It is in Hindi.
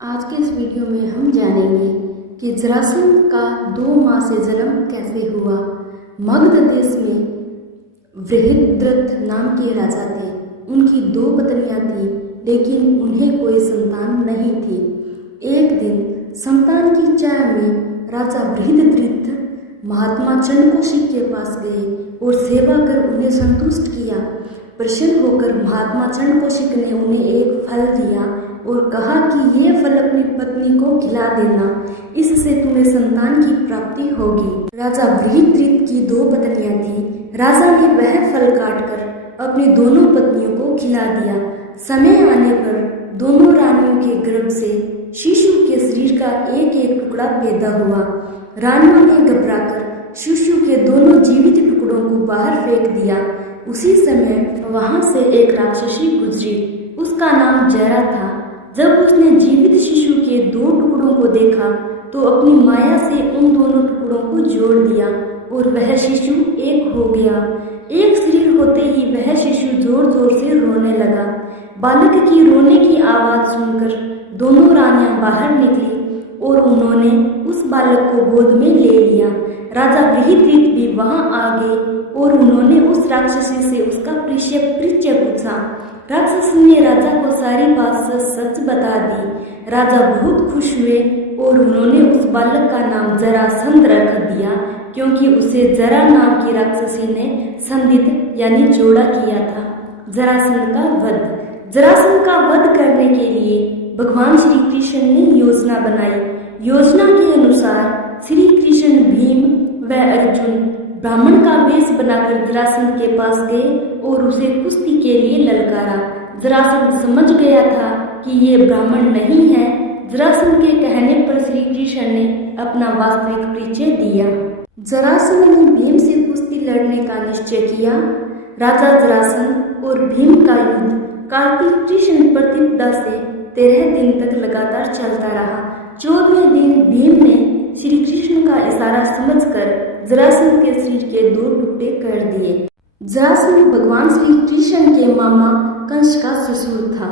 आज के इस वीडियो में हम जानेंगे कि जरासंध का 2 माह से जन्म कैसे हुआ। मगध देश में बृहद्रथ नाम के राजा थे। उनकी 2 पत्नियां थीं, लेकिन उन्हें कोई संतान नहीं थी। एक दिन संतान की चाह में राजा बृहद्रथ महात्मा चंद्रकोशिक के पास गए और सेवा कर उन्हें संतुष्ट किया। प्रसन्न होकर महात्मा चंद्रकोशिक ने उन्हें एक फल दिया और कहा कि ये फल अपनी पत्नी को खिला देना, इससे तुम्हें संतान की प्राप्ति होगी। राजा बृहद्रथ की 2 पत्नियां थीं। राजा ने वह फल काटकर अपनी दोनों पत्नियों को खिला दिया। समय आने पर दोनों रानियों के गर्भ से शिशु के शरीर का एक एक टुकड़ा पैदा हुआ। रानियों ने घबराकर शिशु के दोनों जीवित टुकड़ों को बाहर फेंक दिया। उसी समय वहां से एक राक्षसी गुजरी। उसका नाम जरा था। जब उसने जीवित शिशु के 2 टुकड़ों को देखा तो अपनी माया से उन दोनों टुकड़ों को जोड़ दिया और वह शिशु एक हो गया। एक शरीर होते ही वह शिशु जोर जोर से रोने लगा। बालक की रोने की आवाज सुनकर दोनों रानियां बाहर निकली और उन्होंने उस बालक को गोद में ले लिया। राजा बृहद्रथ भी वहां आ गए और उन्होंने उस राक्षसी से उसका परिचय पूछा। राक्षसी ने राजा को सारी बात सच बता दी। राजा बहुत खुश हुए और उन्होंने उस बालक का नाम जरासंध रख दिया, क्योंकि उसे जरा नाम की राक्षसी ने संधित यानी जोड़ा किया था। जरासंध का वध। जरासंध का वध करने के लिए भगवान श्री कृष्ण ने योजना बनाई। योजना के अनुसार श्री कृष्ण, भीम व अर्जुन ब्राह्मण का वेश बनाकर जरासंध के पास गए और उसे कुश्ती के लिए ललकारा। जरासंध समझ गया था कि ये ब्राह्मण नहीं है। जरासंध के कहने पर श्री कृष्ण ने अपना वास्तविक परिचय दिया। जरासंध ने भीम से कुश्ती लड़ने का निश्चय किया। राजा जरासंध और भीम का युद्ध कार्तिक कृष्ण प्रतिपदा से 13 दिन तक लगातार चलता रहा। 14वें दिन भीम ने श्री कृष्ण का इशारा समझकर जरासंध के शरीर के 2 टुकड़े कर दिए। जरासंध भगवान श्री कृष्ण के मामा कंस का ससुर था।